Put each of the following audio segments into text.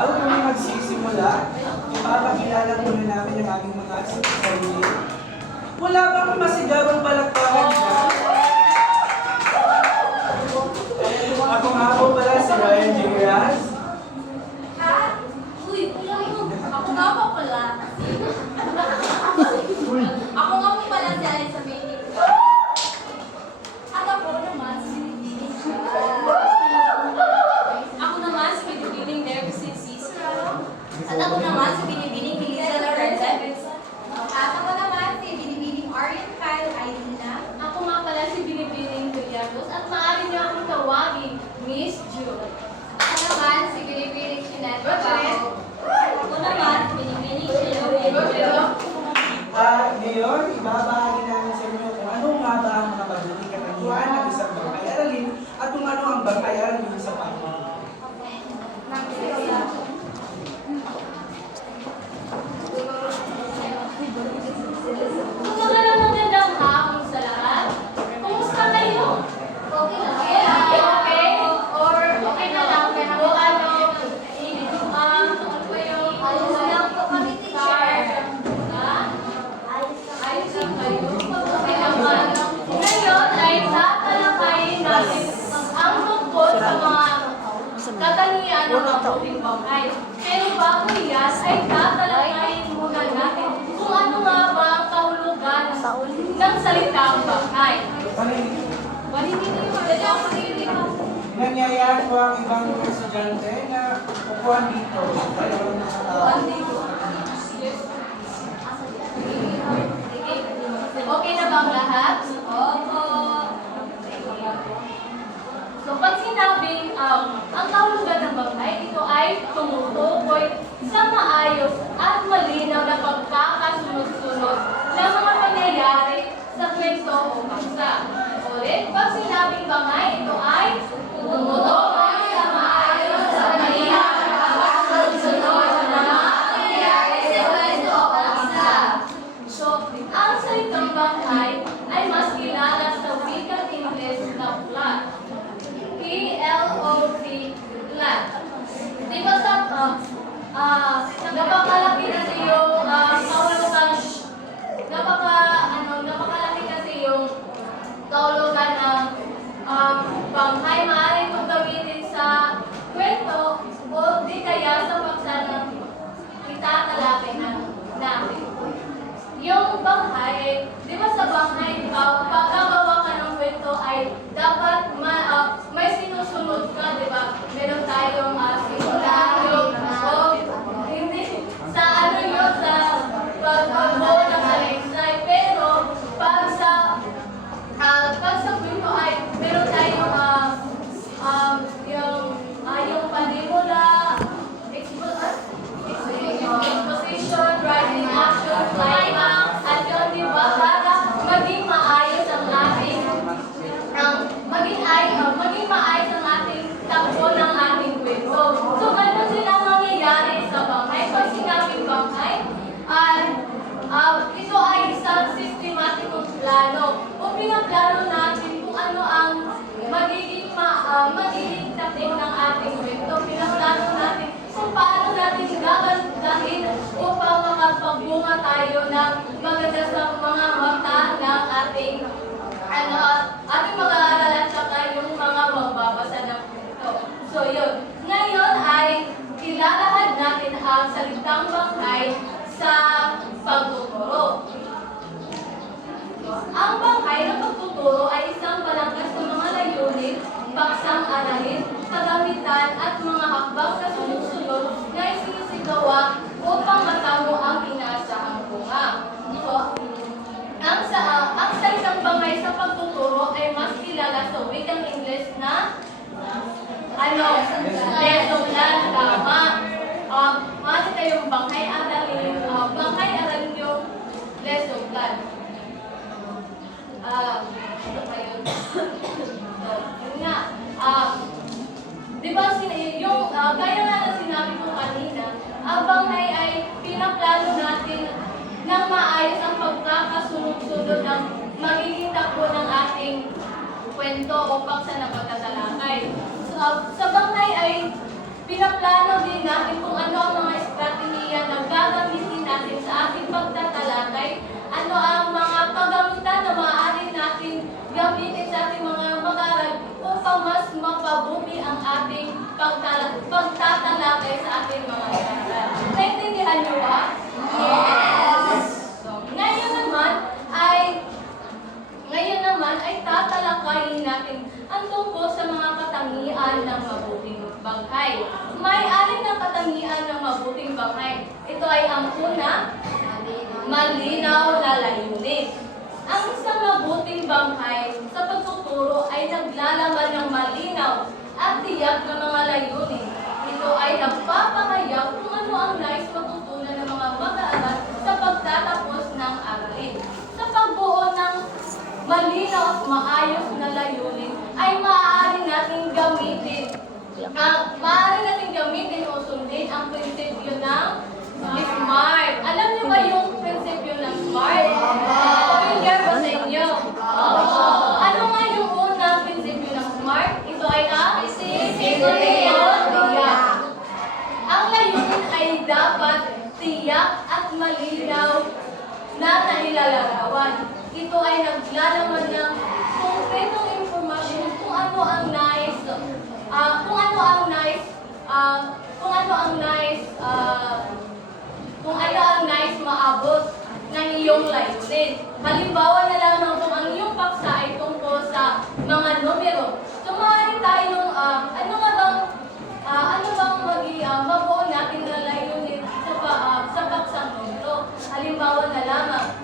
Bago kami magsisimula, ipapakilala muna namin ang aming mga sarili. Wala bang masigabang palakpakan dyan? Ako nga po pala si Ryan Jigras. Ha? Uy, ako nga po pala. Ako nga po pala si Alisa Bailey. At ako naman si Binibining Ako naman si Binibining Nervousin Cicero. At ako naman si Binibining Melissa Lorenzo. At ako naman si Binibining Arian Kyle Ailina. Ako nga pala si Binibining Julianos at maaari niyo akong tawagin Miss June. Ako naman si Binibining Jeanette Pao. Ako naman si Binibining Sheila. Ngayon, ibabahagi namin sa inyo kung ano nga ba ang mga mabuting katangian ng isang bangkay-aralin at kung ano ang bangkay-aralin sa pamilya. Magandang magandang hapon sa lahat. Kumusta kayo? Okay lang. Okay? Or okay na lang? Pero ano ba yung ayos lang po kami, teacher? Ha? Ayos lang kayo? Okay naman. Ngayon ay tatalakayin natin ang tungkol sa mga katangian ng mabuting bangkay. Pero bago yan ay tatalakayin muna natin kung ano nga ba ang kahulugan ng salitang bangkay. Nangyayari po ang ibang mga estudyante na upuan dito. Okay na bang lahat? Opo. So, pag sinabing ang kahulugan ng bangkay, ito ay tumutukoy sa maayos at malinaw na pagkakasunod-sunod ng mga pangyayari sa kwento o paksa. Ulit, pag sinabing bangkay, ito ay tumutukoy sa maayos at malinaw na pagkakasunod ng mga pangyayari sa kwento o paksa. So, ang salitang bangkay ay mas kilala sa wikang Ingles na plot. P-L-O-T, plot. Di ba sa napakalaki kasi yung kahulugan, napakalaki kasi yung kahulugan ng bangkay. Maaaring itong gamitin sa kwento o di kaya sa paksa ng itatalakay natin. Yung bangkay, di ba sa bangkay, pagkagawa ka ng kwento ay dapat may sinusunod ka, di ba? Meron tayong simulacro, o hindi, sa ano yun, sa pagbuo ng saliksay. Pero pag sa kwento ay meron tayong yung panimula, exposition, writing action, climax, at yun, di ba? Para maging maayos ang ating maging maayos ang ating takbo ng ating kwento. So, ganun sila mangyayari sa bangkay. Pag sinabing bangkay, ito ay isang systematikong plano. O pinaplano natin kung ano ang magiging dating ng ating kwento. Pinaplano natin kung paano natin gagandahin upang makapagbunga tayo ng maganda sa mga mata ng ating mag-aaral at saka yung mga magbabasa ng kwento. So yun. Ngayon ay ilalahad natin ang salitang bangkay sa pagtuturo. Ang bangkay ng pagtuturo ay isang balangkas ng mga layunin, paksang aralin, kagamitan at mga hakbang na sunod-sunod na isinisigawa upang matamo ang inaasahang bunga. So, ang salitang bangkay sa pagtuturo ay mas kilala sa wikang Ingles na lesson plan, tama. Mati tayong bangkay aralin yung lesson plan. Ano pa yun? So, yun nga. Di ba, gaya nga na sinabi ko kanina, ang bangkay ay pinaplano natin ng maayos ang pagkakasunod-sunod ng magiging takbo ng kwento o paksa na pagtatalakay. So, sa bangkay ay Pinaplano din natin kung ano ang mga estratehiya na gagamitin natin sa ating pagtatalakay, ano ang mga kagamitan na maaari natin gamitin sa ating mga mag-aaral upang mas mapabuti ang ating pagtatalakay sa ating mga mag-aaral. Naintindihan niyo ba? Yes! So, ngayon naman ay tatalakayin natin ang tungkol sa mga katangian ng mabuting banghay. May alin ng katangian ng mabuting banghay. Ito ay ang una, malinaw na layunin. Ang isang mabuting banghay sa pagtuturo ay naglalaman ng malinaw at tiyak na mga layunin. Ito ay nagpapahayag kung ano ang nais matutunan ng mga mag-aaral sa pagtatapos ng aralin. Sa pagbuo ng malinaw at maayos na layunin ay maaari nating gamitin o sundin ang prinsipyo ng SMART. Alam niyo ba yung prinsipyo ng SMART? Familiar ba sa inyo? Ano nga yung unang prinsipyo ng SMART? Ito ay ang tiyak. Ang layunin ay dapat tiyak at malinaw na nailalarawan. Ito ay naglalaman ng konkretong impormasyon kung ano ang nais maabot ng iyong layunin. Halimbawa na lamang kung ang iyong paksa ay tungkol sa mga numero. So maaari tayong mabuo natin na layunin sa paksang numero. Halimbawa na lamang,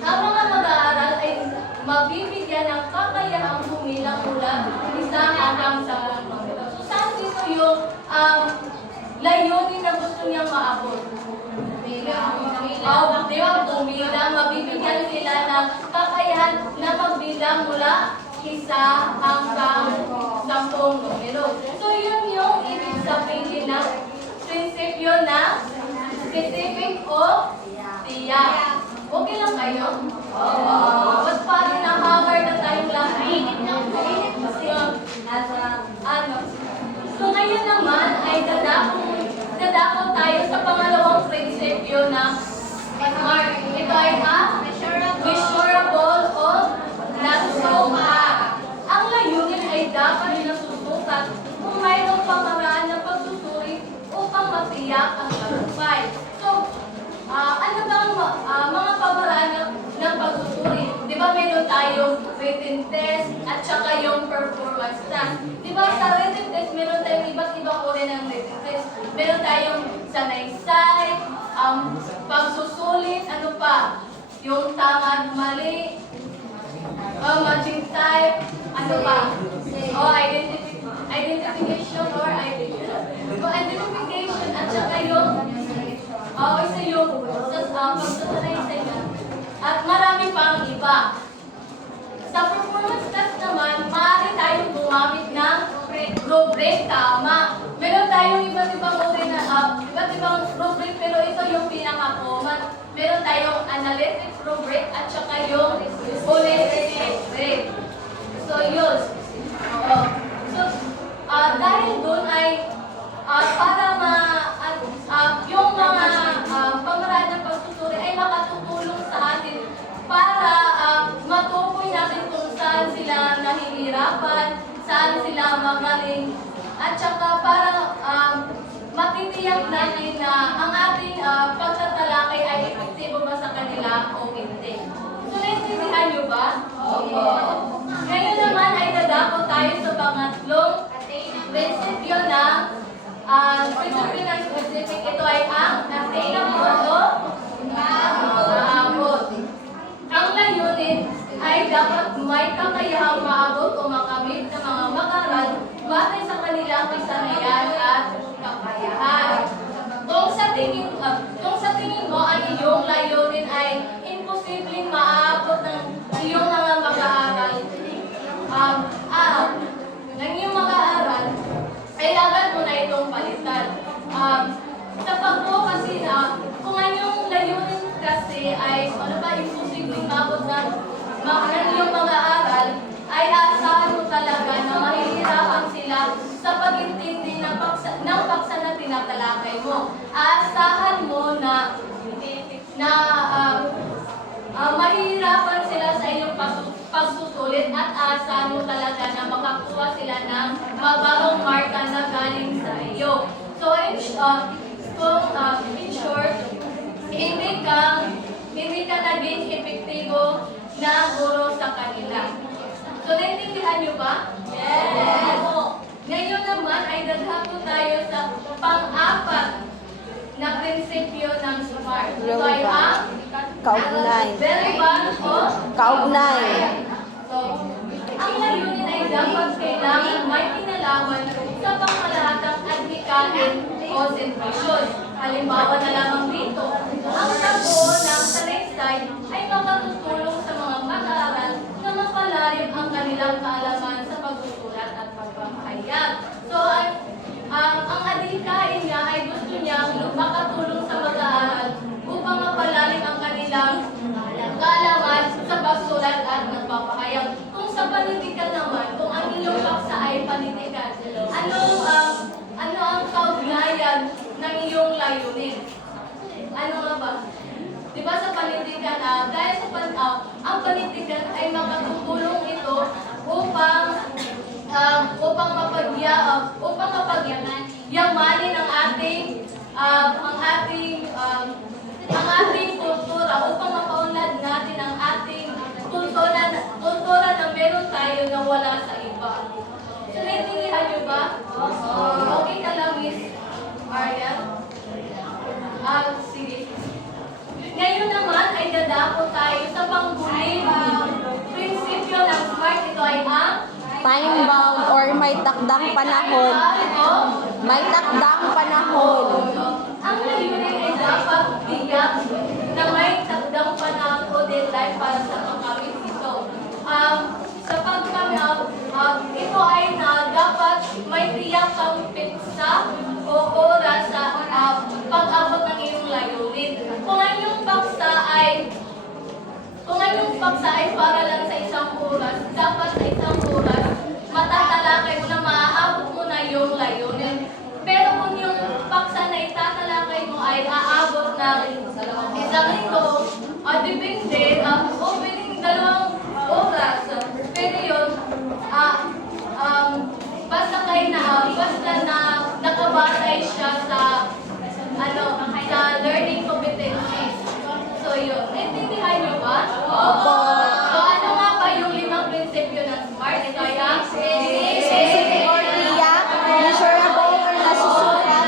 ang mga mag-aaral ay mabibigyan ng kakayahang humilang mula 1 hanggang 10 numero. So saan dito yung layunin na gusto niyang maabot? Bumilang, mabibigyan sila ng kakayahan na magbilang mula 1 hanggang 10 numero. So yun yung ibig sabihin ng prinsipyo na specific o tiyak. Okay lang kayo? Ba't parang na-hammer na tayong lahat? So ngayon naman ay dadako tayo sa pangalawang prinsipyo ng SMART. Ito ay measurable o nasusukat. Ang layunin ay dapat nasusukat kung mayroong pamaraan ng pagsusuri upang matiyak ang tagumpay. So, ano ba ang mga pamaraan ng pagsusuri? Di ba meron tayong written test at saka yung performance test? Di ba sa written test meron tayong iba't ibang uri ng written test? Meron tayong sanaysay, pagsusulit, ano pa? Yung tama at mali, matching type, ano pa? Identification or identification at saka yung isa yung pagsasanaysay na. At marami pang iba. Sa performance test naman, maaari tayong gumamit ng rubric, tama. Meron tayong iba't ibang rubric, pero ito yung pinaka-common. Meron tayong analytic rubric at saka yung holistic rubric. So, yun. Dahil dun ay yung mga pamaraan ng pagsusuri ay makatutulong sa atin para matukoy natin kung saan sila nahihirapan, saan sila magaling, at saka para matitiyak natin na ang ating pagtatalakay ay epektibo ba sa kanila o hindi. So, naintindihan niyo ba? Opo. Ngayon naman ay dadako tayo sa pangatlong prinsipyo ng specific. Ito ay ang attainable o maabot. Ang layunin ay dapat may kakayahang maabot o makamit ng mga mag-aaral batay sa kanilang kasanayan at kakayahan. Kung sa tingin mo ang iyong layunin ay imposibleng maabot ng iyong mga mag-aaral, ay agad mo na itong palitan. Sa pagbuo kasi kung ang iyong layunin kasi ay imposibleng maabot ng iyong mag-aaral, ay asahan mo talaga na mahihirapan sila sa pag-intindi ng paksa ulit at asa mo talaga na makakuha sila ng mababang marka na galing sa iyo. So, in short, hindi ka naging epektibo na guro sa kanila. So, naintindihan niyo ba? Yes! Ngayon naman ay dadhako tayo sa pang-apat na prinsipyo ng SMART. Ito ay ang Kaugnay. relevant o Kaugnay. So, ang layunin ay dapat kailangan may kinalaman sa pangkalahatang adhikain o sentensyon. Halimbawa na lamang dito, ang tagpo ng salaysay ay makatutulong sa mga mag-aaral na mapalalim ang kanilang kaalaman sa pagsusulat at pagpapahayag. So, ang adhikain niya ay gusto niyang makatulong sa mag-aaral upang mapalalim ang kanilang kaalaman sa pagsulat at nagpapahayag. Kung sa panitikan naman, kung ang inyong paksa ay panitikan, ano ang kaugnayan ng iyong layunin? Ano nga ba? Di ba sa panitikan, dahil sa ang panitikan ay makatutulong ito upang yamanin ang ating kultura, upang mapaunlad natin ang ating kultura na meron tayo na wala sa iba. So, naintindihan niyo ba? Okay ka lang, Miss Arian? Sige. Ngayon naman ay dadako tayo sa panghuling prinsipyo ng SMART. Ito ay ang Time bound or may takdang panahon. May takdang panahon. Ang layunin ay dapat bigyan na may takdang panahon o deadline para sa pagkamit nito. Sa pagkamit, ito ay dapat may tiyak kang pitsa o oras sa pag-abot ng iyong layunin. Kung ang iyong paksa ay para lang sa isang oras, dapat sa isang oras, matatalakay mo na maaabot mo na yung layunin. Pero kung yung paksa na itatalakay mo ay aabot ng isang linggo, depende, o pwedeng 2 oras, pero yun, basta na nakabatay siya sa learning competencies. So yun, naintindihan niyo ba? Opo. So ano nga ba yung 5 prinsipyo ng SMART? Ito ay ang Or tiyak, measurable or nasusukat.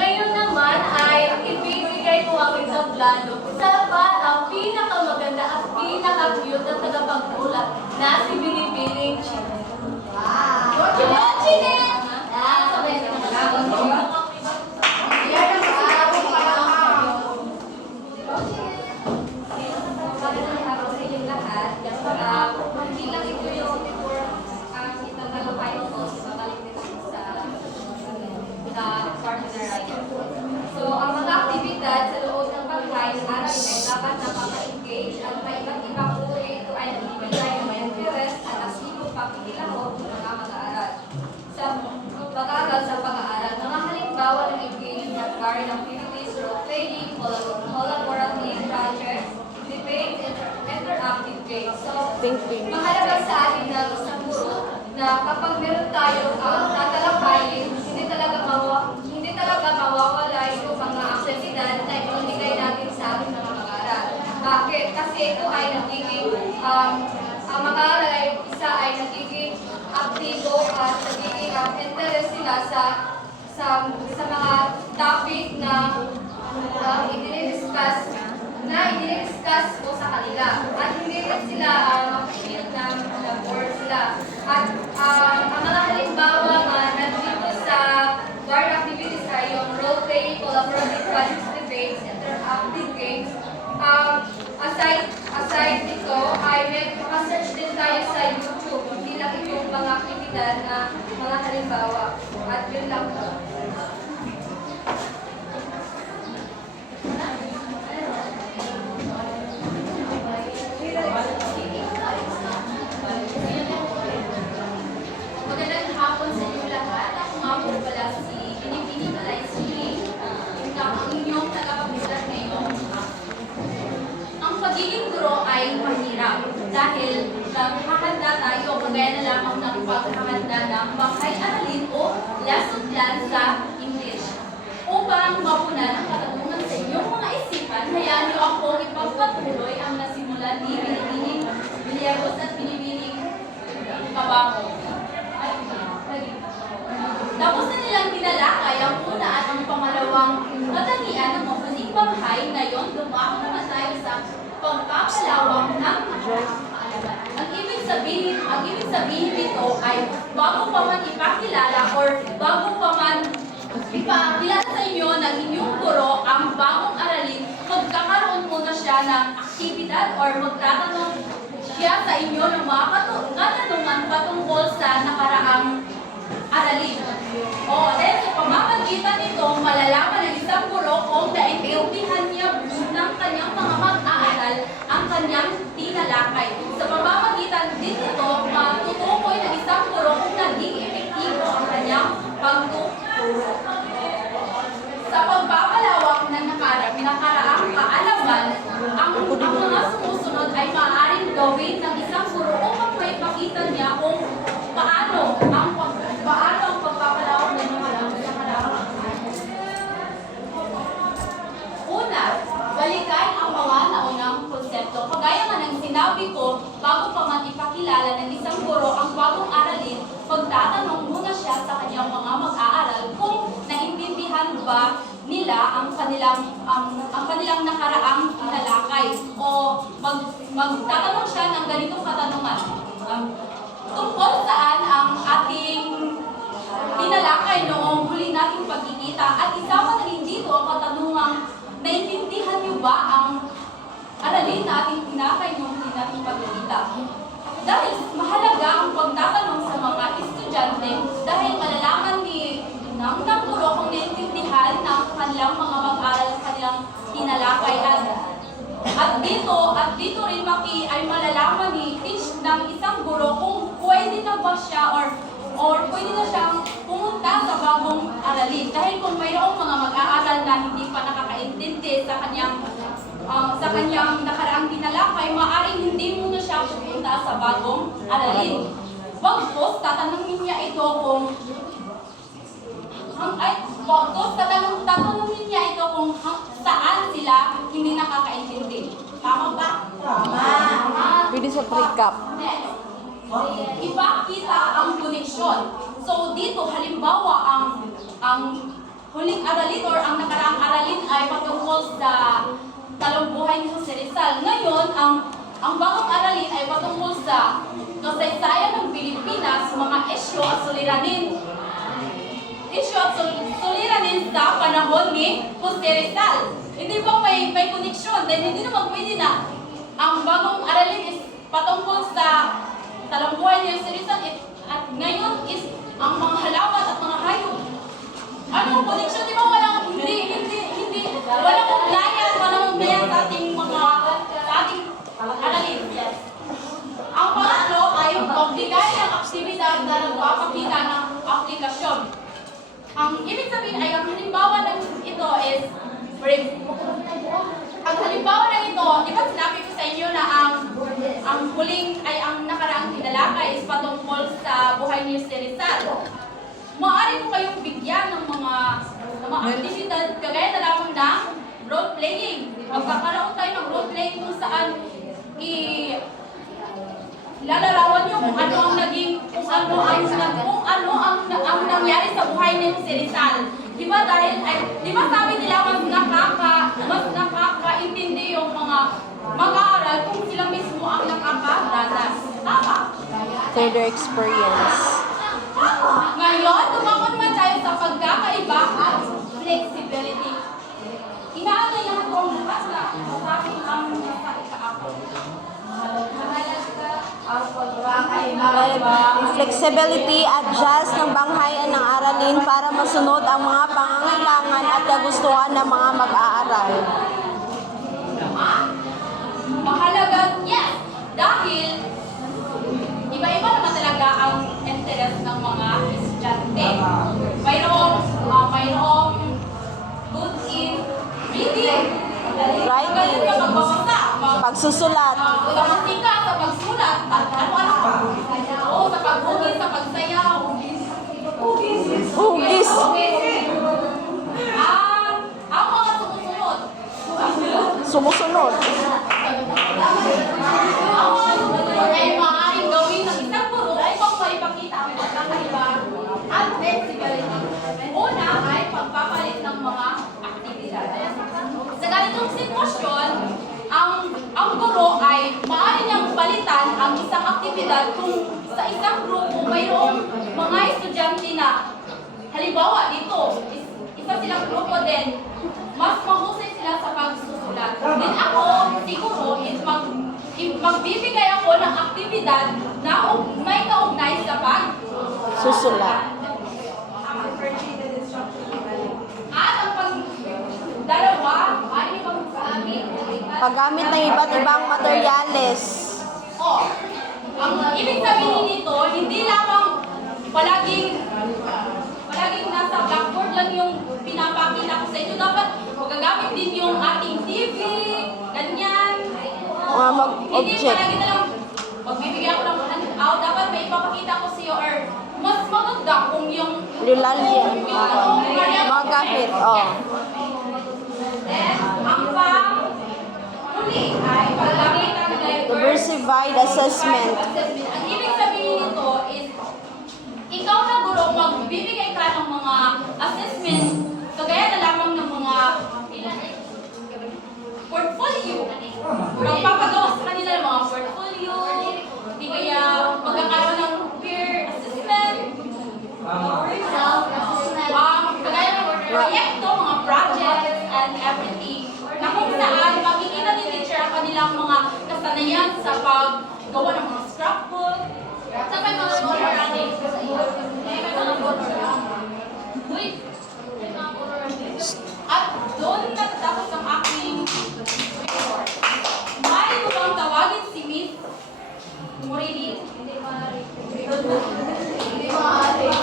Ngayon naman ay ibibigay ko ang entablado sa ang pinakamaganda at pinaka-cute na tagapagtulak na si Binibining Chine. Chine! Magandang araw sa inyong lahat. Hindi lang ito yung ang itong talupay ko, babalik din ako sa partner writer. So, ang mga aktibidad sa loob ng bahay ng aralin ay dapat napaka-engage at may iba't ibang uri. Ito ay nagbibigay ng may interest at aksibong pakikilahok ng mga mag-aaral. Sa pag-aaral sa pag-aaral, mga halimbawa ng engaging na varied activities, role-playing, collaborative projects, debate, interactive games. So, mahalaga sa atin na isang guro na kapag meron tayo tatalakayin, hindi talaga mawawala yung mga aktibidad na ibinigay natin sa ating mga mag-aaral. Bakit? Kasi ito ay nagiging, ang mag-aaral ay isa ay nagiging aktibo at nagiging interest sila sa mga topic na i-discuss mo sa kanila. At hindi rin sila mag-feel na bored sila. At ang mga halimbawa nandito sa bar activities ay yung role-playing, collaborative projects, debates, interactive games. Aside dito, ay maka-search din tayo sa YouTube. Hindi lang yung mga aktibidad na mga halimbawa. At yun lang po. Magandang hapon sa inyo lahat. Ako nga po pala si Binibini Malaysi, ang inyong tagapagsalita ay mahirap. Dahil naghahanda tayo, kagaya na lamang ng paghahanda ng bangkay aralin o lesson plan sa English. Upang mapunan ang katanungan sa inyong mga isipan, hayaan niyo akong ipagpatuloy ang nasimulan ni Binibining Villaruz at Binibining Kabango. Tapos na nilang tinalakay ang una at ang pangalawang katangian ng mabuting banghay. Ngayon, dumako naman tayo sa pagpapalawak ng kaalaman. Ang ibig sabihin nito ay bago pa man ipakilala or bago pa man ipakilala sa inyo ng inyong guro ang bagong aralin, magkakaroon muna siya ng aktibidad or magtatanong siya sa inyo ng mga katanungan patungkol sa nakaraang aralin. O, dahil sa pamamagitan nito, malalaman ng isang guro kung naintindihan niya ng kanyang mga mag-aaral ang kanyang tinalakay. Sa pamamagitan din nito, matutukoy ng isang guro kung naging epektibo ang kanyang pagtuturo. Sa pagpapalawak ng nakaraang kaalaman, ang mga sumusunod ay maaaring gawin ng isang guro upang maipakita niya kung paano ang pagpapalawak ng nakaraang kaalaman. Una, balikan ang mga naunang konsepto. Kagaya nga ng sinabi ko, bago pa man ipakilala ng isang guro ang bagong aralin, magtatanong muna siya sa kanyang mga mag-aaral kung naintindihan ba nila ang kanilang nakaraang tinalakay o magtatanong siya ng ganitong katanungan. Tungkol saan ang ating tinalakay noong huli nating pagkikita at isama na rin dito ang katanungang naintindihan niyo ba ang aralin na ating tinakay noong huli nating pagkikita? Dahil mahalaga ang pagtatanong sa mga estudyante dahil malalaman ng guro kung naintindihan ng kanilang mga mag-aral ang kanilang tinalakay at dito rin ay malalaman ng isang guro kung pwede na ba siya or pwede na siyang pumunta sa bagong aralin. Dahil kung mayroong mga mag-aaral na hindi pa nakakaintindi sa kanyang nakaraang tinalakay, maaaring hindi muna siya pupunta sa bagong aralin. Bagkus, tatanungin niya ito kung saan sila hindi nakakaintindi. Tama ba? Tama. Pwede sa pre-cap. Next. Ipakita ang koneksyon. So dito halimbawa ang huling aralin or ang nakaraang aralin ay patungkol sa talumbuhay ni Jose Rizal. Ngayon, ang bagong aralin ay patungkol sa kasaysayan ng Pilipinas, mga isyu at suliranin sa panahon ni Jose Rizal. Hindi ba may koneksyon? Dahil hindi naman pwede na ang bagong aralin is patungkol sa talumbuhay ni Jose Rizal at ngayon is ang mga halaman at mga hayop. Anong koneksyon? Di ba walang ugnayan sa ating aralin? Yes. Ang pangatlo ay pagbigay ng aktibidad na nagpapakita ng aplikasyon. Ang ibig sabihin ay ang halimbawa ng ito is ang halimbawa ng ito, di ba sinabi ko sa inyo na ang huling ay ang nakaraang tinalakay is patungkol sa buhay ni Jose Rizal. Maaari po kayong bigyan ng mga aktibidad kagaya na lamang na role playing. Magkakaroon tayo ng role playing kung saan lalarawan niyo kung ano ang nangyari sa buhay ni Jose Rizal. Di ba sabi nila mas nakakaintindi yung mga mag-aaral kung sila mismo ang nakakaranas. Tama? Through their experience. Ngayon, tumakot naman tayo sa pagkakaiba at flexibility. Inaalay lahat ko ang bukas na sabi ang nasa ika-ako. Flexibility, adjust ng banghayan ng aralin para masunod ang mga pangangailangan at kagustuhan ng mga mag-aaral. Mahalaga, yes! Dahil iba-iba naman talaga ang interest ng mga estudyante. Mayroong good in reading, Writing. Sa pagbabasa, Pagsusulat. sa musika, sa pagsulat, at ano-ano pa. Oo, sa paghugis, sa pagsayaw. Hugis. Hugis. Ang mga sumusunod. Sumusunod. Ang mga sumusunod ay maaaring gawin ng isang guro upang maipakita ang pagkakaiba at flexibility. Una ay pagpapalit ng mga aktibidad. Sa ganitong sitwasyon, ang guro ay maaari niyang palitan ang isang aktibidad kung sa isang grupo mayroong mga estudyante na halimbawa dito, isa silang grupo din, mas mahusay sila sa pagsusulat. Then ako, siguro, is magbibigay ako ng aktibidad na may kaugnay sa Susulat. At ang dalawa ay paggamit. Paggamit ng iba't ibang materyales. Oh, ang ibig sabihin nito, hindi lamang palaging nasa blackboard lang yung pinapakita ko sa inyo. Dapat magagamit din yung ating TV, ganyan. Mga Hindi mag-object. palagi na lang, magbibigay ako ng handout, dapat may ipapakita ko sa iyo or mas maganda kung yung Lilalyan. Mga gamit. Oh. Then, ang pang-huli ay paggamit ng Diversified assessment. Ang ibig sabihin nito is, ikaw na guro, magbibigay ka ng mga assessment, kagaya na lamang ng mga portfolio. Magpapagawa sa kanila ng mga portfolio, hindi kaya magkakaroon ng peer assessment, kagaya ng proyekto, mga projects, and everything. Na kung saan makikita ni teacher ang kanilang mga kasanayan sa paggawa ng mga scrapbook, sa may mga color running. May mga color running. At doon nagtapos ang aking report. May upang tawagin si Miss Morini. Hindi maaari.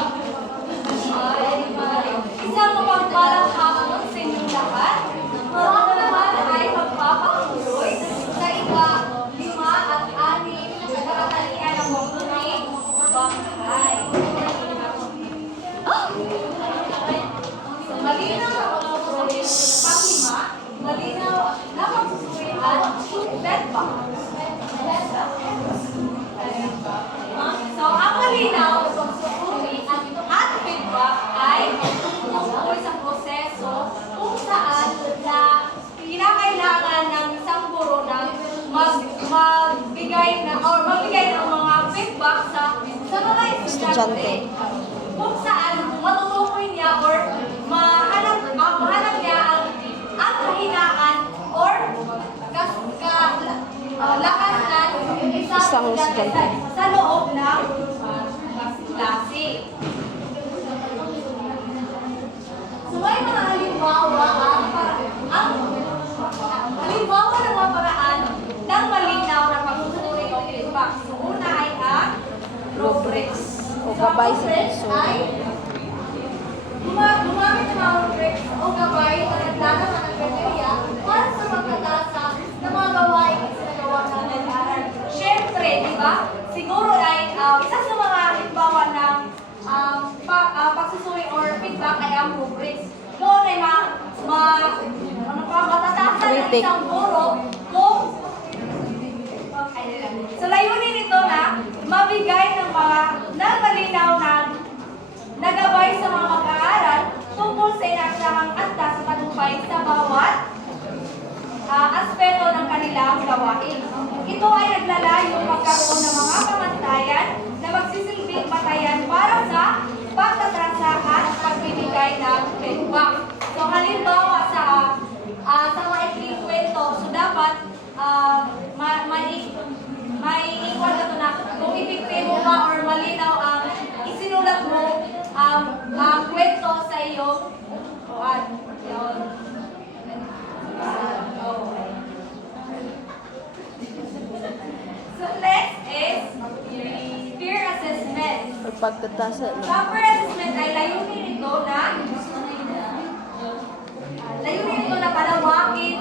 Isang mapagpalang hapon sa inyong lahat. Ako naman ay magpapatuloy sa ika-5 at 6 na karatalian ng mabuting bahay. Malinaw na pang-5, malinaw na pagsusulian, bedbox. So, ang malinaw na pagsusuri at feedback ay tumutukoy sa proseso kung saan na kinakailangan ng isang guro na magbigay ng mga feedback sa mga estudyante. Kung saan matutukoy niya or mahanap niya ang kahinaan or lakasan ng isang estudyante sa loob ng klase. So may mga halimbawa halimbawa ng mga paraan ng malinaw na pagsusuri o feedback. So una ay ang rubrics. O gabay sa rubrics puso. ay gumamit ng mga rubrics o gabay na naglalaka ng kriteria para sa pagkatasa ng mga gawain na sinagawa ng nag-aaral. Siyempre, di ba? Siguro ay isa sa mga halimbawa ng pagsusuri or feedback ay ang rubrics. Noon ay matatasan ng isang guro kung sa layunin nito na mabigay ng mga malinaw na nagabay sa mga mag-aaral tungkol sa inaasahang antas sa tagumpay sa bawat aspeto ng kanilang gawain. Ito ay naglalayo magkaroon ng mga pamantayan na magsisilbing batayan para sa pagtatrasa at pagbibigay ng feedback. So halimbawa sa maikling kwento, so dapat may equal na ito na kung ipikpin mo ba or malinaw ang isinulat mo ang kwento sa iyong yun. So next is peer assessment. Or pagtatasa. Sa peer assessment ay layunin nito na palawakin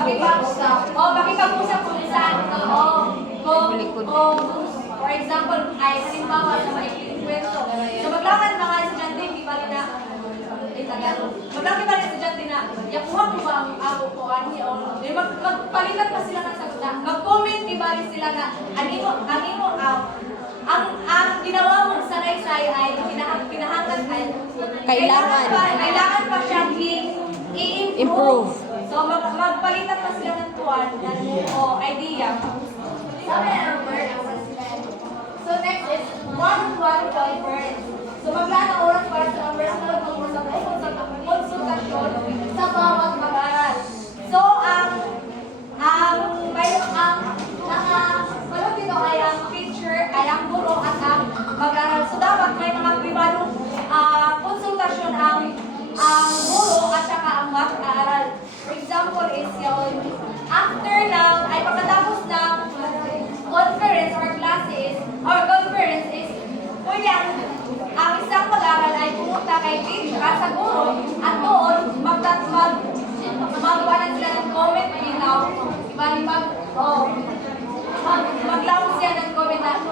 makipag-usap kung saan, for example, ay halimbawa sa maikling kwento. So maglaman mga estudyante, hindi pa rin na, maglaman pa rin estudyante na, yakuha mo ba ang ako ko, magpalitan pa sila ng sagot na, mag-comment di ba rin sila na, ang ginawa mong sanaysay ay pinahanggan ay kailangan pa siyang i-improve. So magpalitan pa sila ng tuwan o idea. So next is one-on-one conference. So maglaan ng oras para sa personal konsultasyon sa bawat mag-aaral. So ano dito ay ang teacher, ay ang guro at ang mag-aaral. So dapat may mga pribadong konsultasyon ang guro at saka ang mag-aaral. For example is yun, after ng, ay pagkatapos ng conference or classes, or conference is, pwede ang isang mag-aaral ay pumunta kay teacher sa guro at doon magbalan sila ng comment bitaw, maglaw siya ng comment na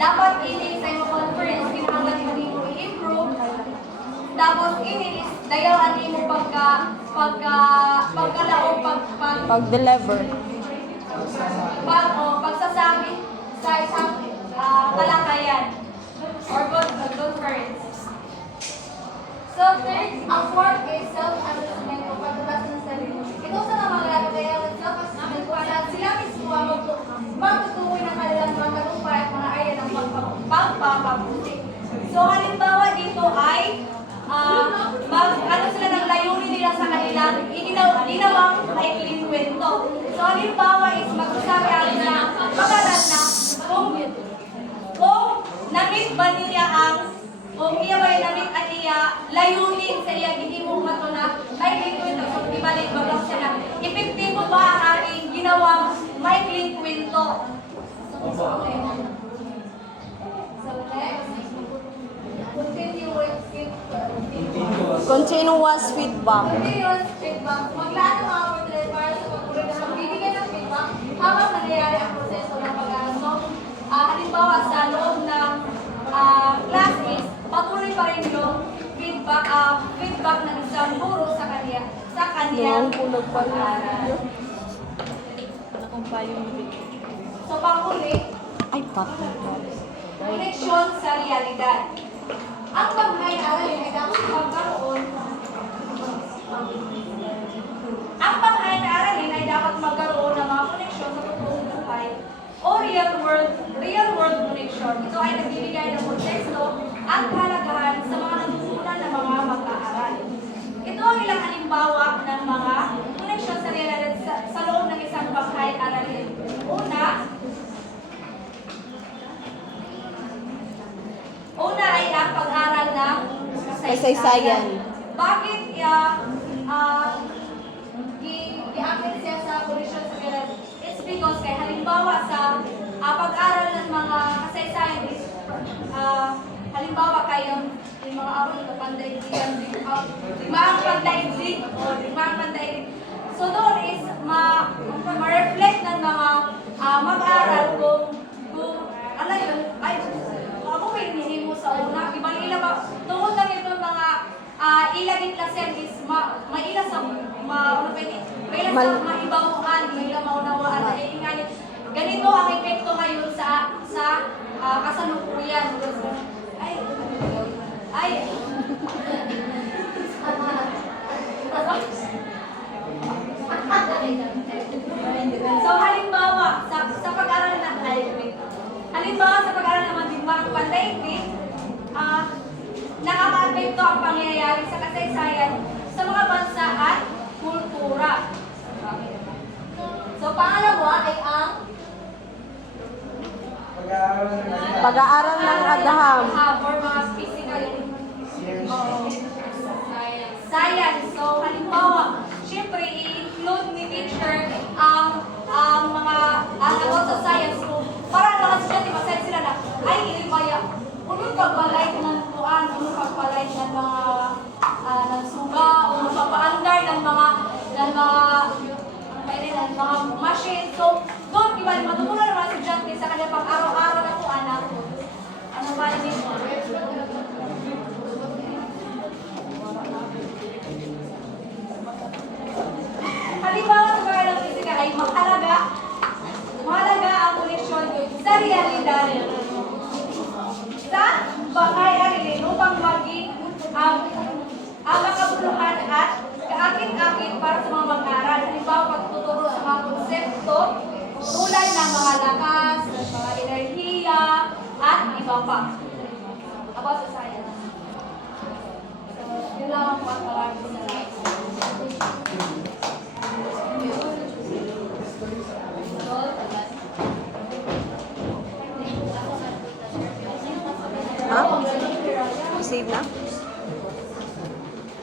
dapat ini sa iyong conference, kinahanglan mo i-improve. Tapos ini is dayawan mo pagkalaong Pag-deliver. pagsasabi sa isang talakayan or conference. So third, ang fourth is self-assessment o pagtatas ng sarili. Ito sa mga kaya self-assessment kung saan sila mismo ang magtutuloy ng kanilang mga tagumpay at mga area ng pagpapabuti. So halimbawa dito ay ano sila ng layunin nila sa kanilang ginawang maikling kwento. So halimbawa is magsasabi na pag-aral na kung namit ba niya kung iya ba namit at iya layunin sa iya gihimong matuna maikling kwento. So ibalik bagang siya na epektibo ba ang ating ginawang maikling kwento. So next, Continuous feedback. continuous feedback. Maglaan ng mga opportunity para sa pagkulit na magbibigay ng feedback habang nangyayari ang proseso ng pag-aaral. So, halimbawa sa loob ng classes, patuloy pa rin yung feedback ng isang guro sa kanyang pag-aaral. So, panghuli, Ay, koneksyon sa realidad. Ang paghay-aral ay dapat magkaroon ng mga koneksyon sa totoong buhay o real world connection. Ito ay nagbibigay ng konteksto at kahalagahan sa mga natutunan ng mga mag-aaral. Ito ang ilang halimbawa ng mga koneksyon sa realidad sa loob ng isang paghay-aralin. Una ay ang pag-aral ng kasaysayan. Bakit i-active siya sa koneksyon sa realidad? It's because kay halimbawa sa pag-aral ng mga kasaysayan is halimbawa kayo yung mga awal na pandaigdigan, limang pandaigdig. So doon is ma-reflect ng mga mag-aral kung ano yun, ay ako may hinihin mo sa una, ibang ila ba, tungkol lang ito mga ilagin klasen is maila sa maibamuan, maila maunawaan, ganito ang epekto ngayon sa kasalukuyan. So halimbawa sa pag-aaral ng matimbang pandaigdig, nakaka-apekto ang pangyayari sa kasaysayan sa mga bansa at kultura. So pangalawa ay ang Pag-aaral ng adham. or mga physical science. So halimbawa, syempre i-include ni teacher ang mga about sa science ko. Para mga estudyante masaya sila na ay ilibaya. Unong pagbalay ng tuan, unong pagbalay ng mga ng suga, unong pagpaandar ng mga kanilang mga machine. So, doon, iba, matutunan naman si Justin sa kanyang pang-araw-araw na po, anak. Ano ba yun? Halimbawa sa bagay ng fisika ay mahalaga ang koneksyon sa realidad sa bagay arilin upang maging ang makabuluhan at kaakit-akit para sa mga mag-aral. Halimbawa, pagtuturo sa mga konsepto tulad ng mga lakas, mga enerhiya, at iba pa. About sa science. So, yun lang ang pagkawag sa science. Ha? Save na?